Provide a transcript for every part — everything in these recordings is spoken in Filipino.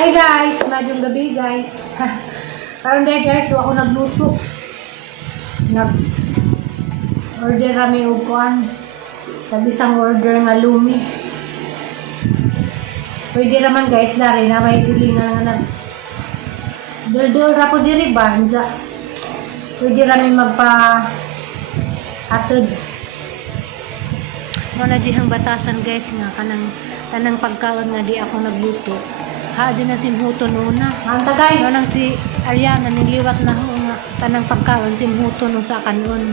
Hi guys! Madyong gabi guys. Karon day guys, ako nagluto. Nag-order kami og kuan. Sabi sang order nga lumi. Pwede naman guys, lari na may silingan nga nag dul-dul ra po diri ba? Pwede rami magpa atod. Mo na dihang batasan guys nga kanang pagkaon nga di ako nagluto. Ha, di na sinhuton una. Manta guys. Nang si Ariana niliwat na ho nga tanang pagkaon sinhuton no sa kanon.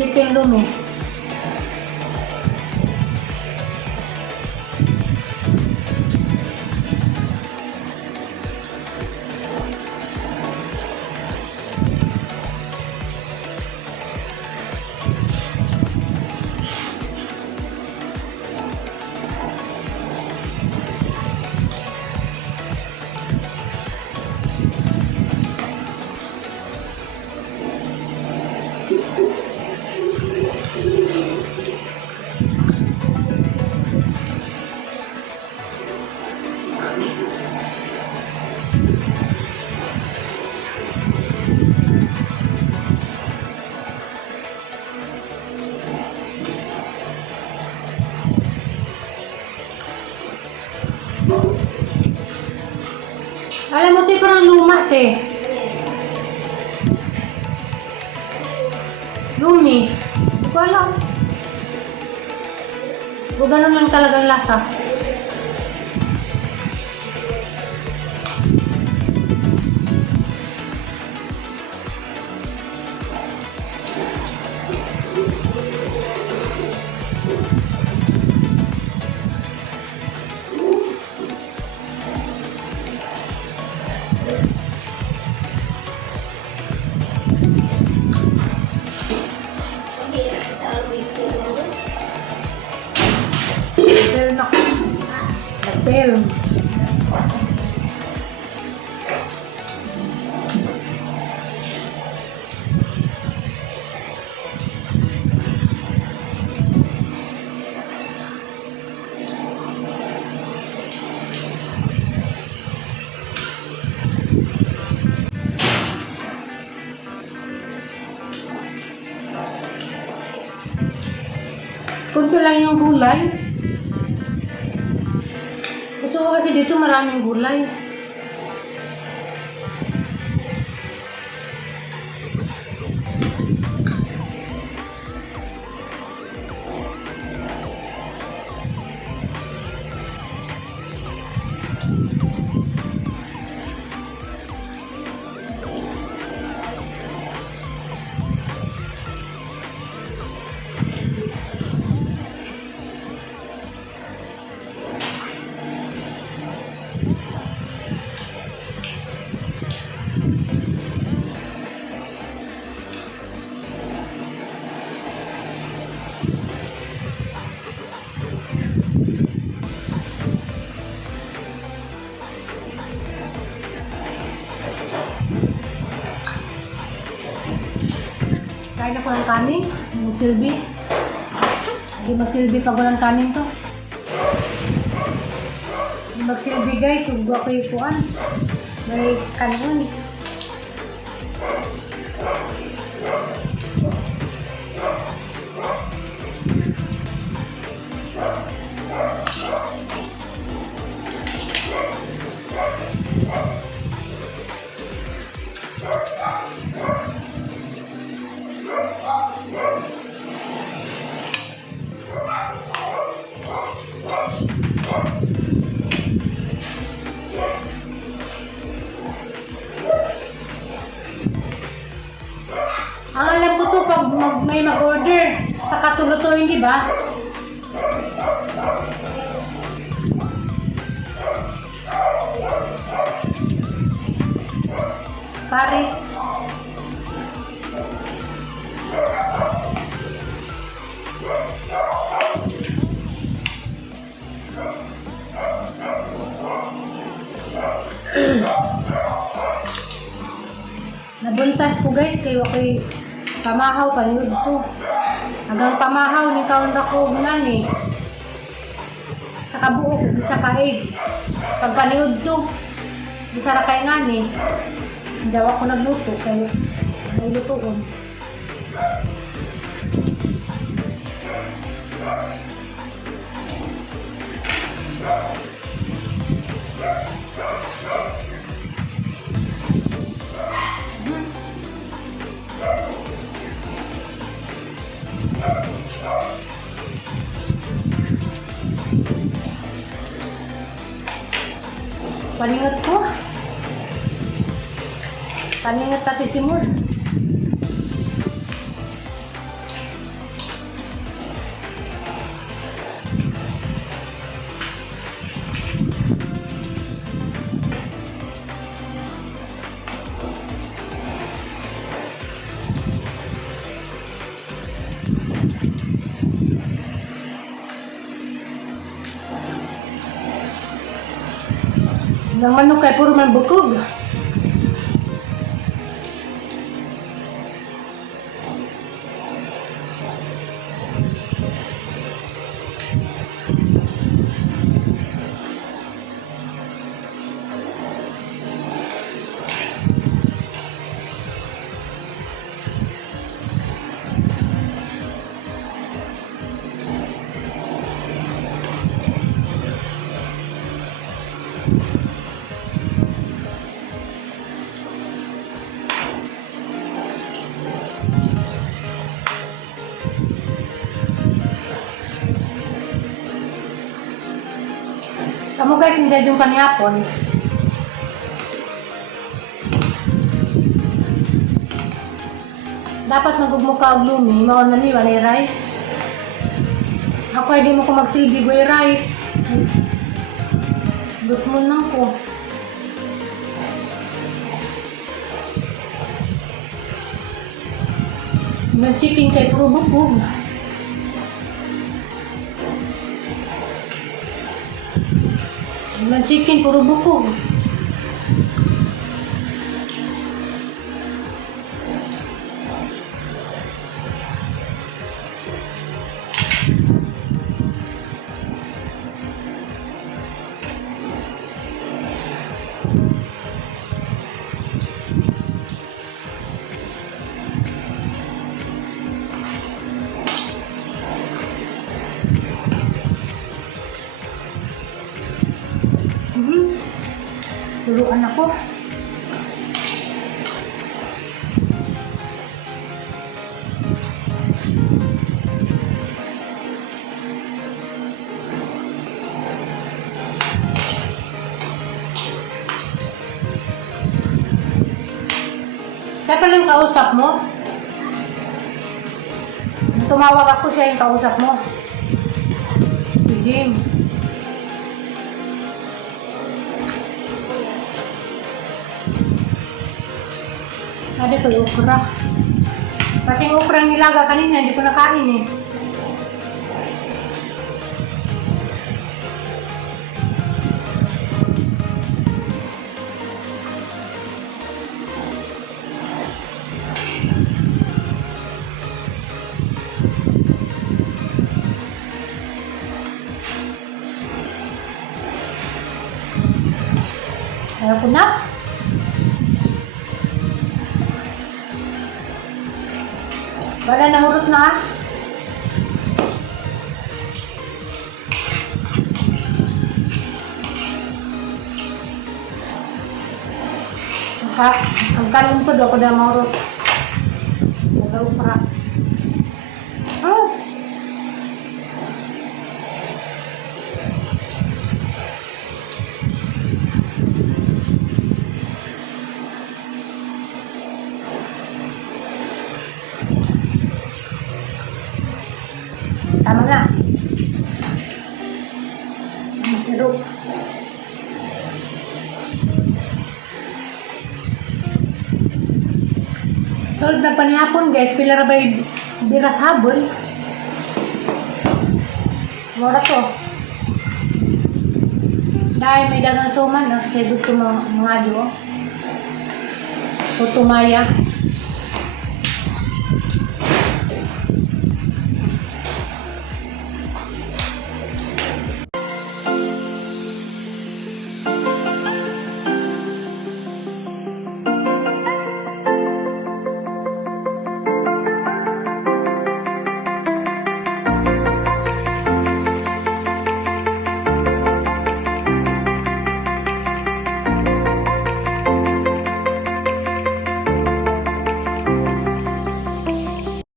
Chicken lumi. Alam mo, te, parang luma, te. Lumi. Hindi ko alam. O ganun lang talagang lasa. Pero nag-film. Kunti lang yung gulay. Gusto ko kasi dito maraming gulay. Kain ako ng kanin. Magsilbi. Hindi magsilbi pag walang kanin to. Hindi magsilbi guys. Sugbo ako yung kuhan. May kanon. Ang alam ko to pag may mag-order, saka tulutuin, di ba? Paris. Nabuntas ko guys, kayo ako'y pamahaw, paniud to. Hanggang pamahaw ni kaon ko nga ni. Sa kabuok, sa kaig. Pag paniud to, di sa rakay nga ni. Jawa ko nagluto, kayo naglutoon. Paningat ko. Paningat pati si Mur. Nang manok kay puro man bukog. Kamu guys, hindi yung panihapon. Dapat nagugmukha og lumi, mao na ni walay rice. Ako ay di mo ko magsilbi goy rice. Dut mo na ko. May chicken kay puro bukog. Ng chicken, puro bukog. Tuluan ako. Kaya palang kausap mo? Tumawag ako, siya yung kausap mo. Si Jim. Ada ko yung okra. Pati yung okra nilaga kanina, hindi ko nakain eh. Ayaw ko na. Wala na hurot na. Saka, ang karoon ko daw ko na mahurot. Nagaw para. So, nagpanihapon guys, pila ra ba yung biras habon? Mura to. Dahil may dagang suman, kasi gusto mo mga jo. Tutumaya.